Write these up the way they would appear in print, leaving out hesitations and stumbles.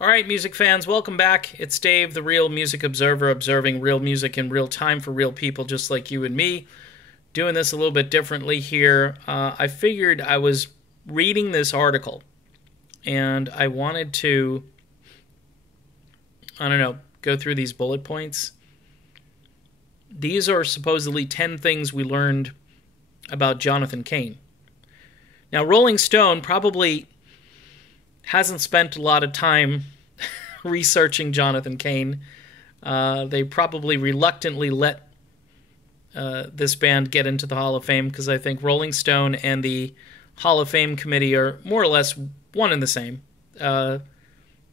All right, music fans, welcome back. It's Dave, the Real Music Observer, observing real music in real time for real people just like you and me. Doing this a little bit differently here. I figured I was reading this article, and I wanted to, go through these bullet points. These are supposedly 10 things we learned about Jonathan Cain. Now, Rolling Stone probably hasn't spent a lot of time researching Jonathan Cain. They probably reluctantly let this band get into the Hall of Fame because I think Rolling Stone and the Hall of Fame committee are more or less one and the same.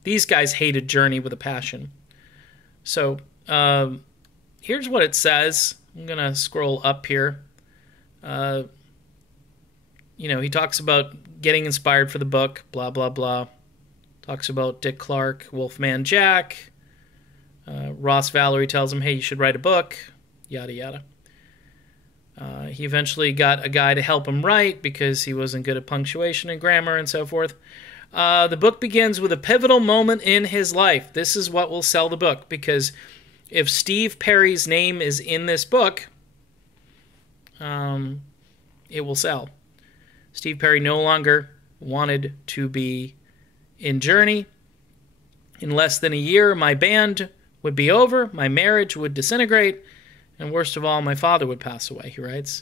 These guys hated Journey with a passion. So here's what it says. I'm going to scroll up here. He talks about getting inspired for the book, blah, blah, blah. Talks about Dick Clark, Wolfman Jack. Ross Valerie tells him, hey, you should write a book, yada, yada. He eventually got a guy to help him write because he wasn't good at punctuation and grammar and so forth. The book begins with a pivotal moment in his life. This is what will sell the book, because if Steve Perry's name is in this book, it will sell. Steve Perry no longer wanted to be in Journey. In less than a year, my band would be over, my marriage would disintegrate, and worst of all, my father would pass away, he writes.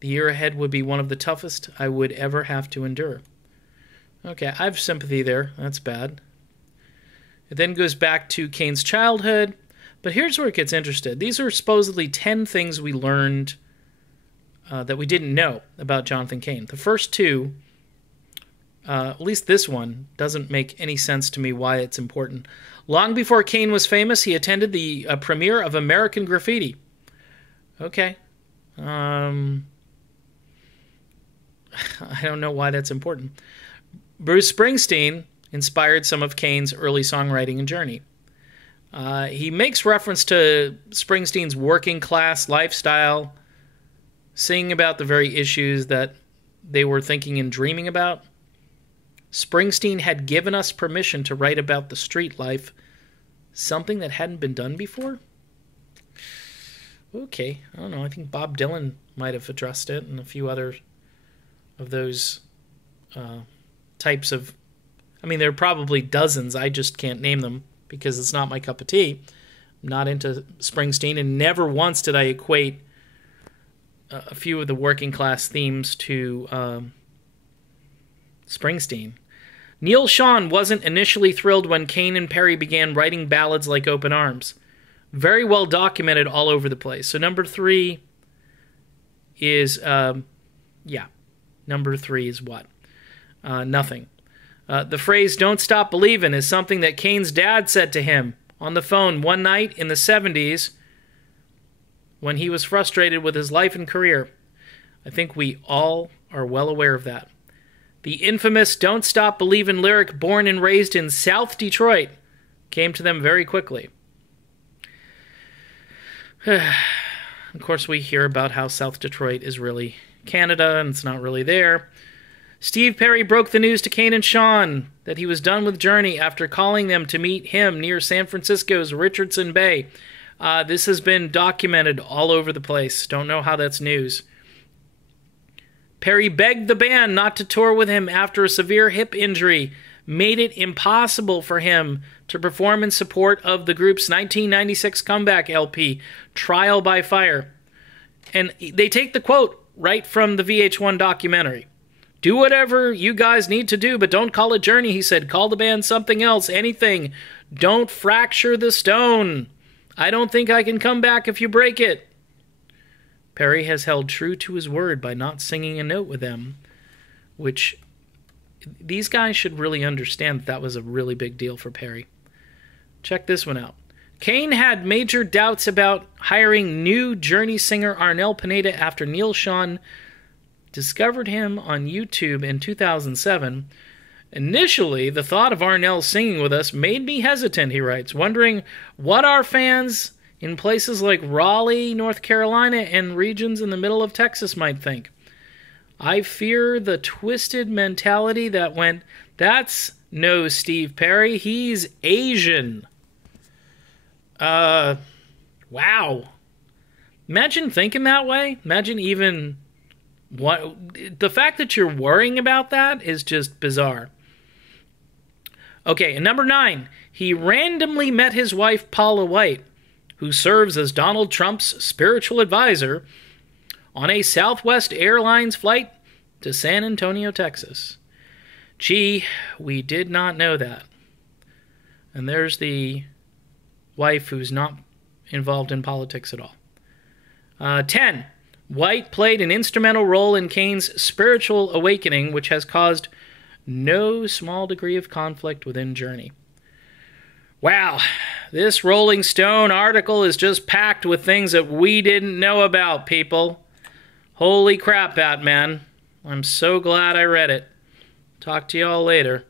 The year ahead would be one of the toughest I would ever have to endure. Okay, I have sympathy there. That's bad. It then goes back to Cain's childhood, but here's where it gets interesting. These are supposedly 10 things we learned that we didn't know about Jonathan Cain. The first two, at least this one, doesn't make any sense to me why it's important. Long before Cain was famous, he attended the premiere of American Graffiti. Okay. I don't know why that's important. Bruce Springsteen inspired some of Cain's early songwriting and journey. He makes reference to Springsteen's working class lifestyle, singing about the very issues that they were thinking and dreaming about. Springsteen had given us permission to write about the street life, something that hadn't been done before? Okay, I don't know. I think Bob Dylan might have addressed it, and a few other of those types of... there are probably dozens. I just can't name them because it's not my cup of tea. I'm not into Springsteen, and never once did I equate a few of the working class themes to Springsteen. Neil Schon wasn't initially thrilled when Cain and Perry began writing ballads like Open Arms. Very well documented all over the place. So number 3 is, number 3 is what? Nothing. The phrase, don't stop believing, is something that Cain's dad said to him on the phone one night in the 70s when he was frustrated with his life and career. I think we all are well aware of that. The infamous Don't Stop Believin' lyric, born and raised in South Detroit, came to them very quickly. Of course, we hear about how South Detroit is really Canada, and it's not really there. Steve Perry broke the news to Cain and Schon that he was done with Journey after calling them to meet him near San Francisco's Richardson Bay. This has been documented all over the place. Don't know how that's news. Perry begged the band not to tour with him after a severe hip injury made it impossible for him to perform in support of the group's 1996 comeback LP, Trial by Fire. And they take the quote right from the VH1 documentary. Do whatever you guys need to do, but don't call it Journey, he said. Call the band something else, anything. Don't fracture the stone. I don't think I can come back if you break it. Perry has held true to his word by not singing a note with them, which these guys should really understand that was a really big deal for Perry. Check this one out. Cain had major doubts about hiring new Journey singer Arnel Pineda after Neil Schon discovered him on YouTube in 2007. Initially, the thought of Arnel singing with us made me hesitant, he writes, wondering what our fans in places like Raleigh, North Carolina, and regions in the middle of Texas might think. I fear the twisted mentality that went, that's knows Steve Perry. He's Asian. Wow. Imagine thinking that way. Imagine even what the fact that you're worrying about that is just bizarre. Okay, and number 9, he randomly met his wife Paula White, who serves as Donald Trump's spiritual advisor, on a Southwest Airlines flight to San Antonio, Texas. Gee, we did not know that. And there's the wife who's not involved in politics at all. 10. White played an instrumental role in Cain's spiritual awakening, which has caused no small degree of conflict within Journey. Wow, this Rolling Stone article is just packed with things that we didn't know about, people. Holy crap, Batman. I'm so glad I read it. Talk to y'all later.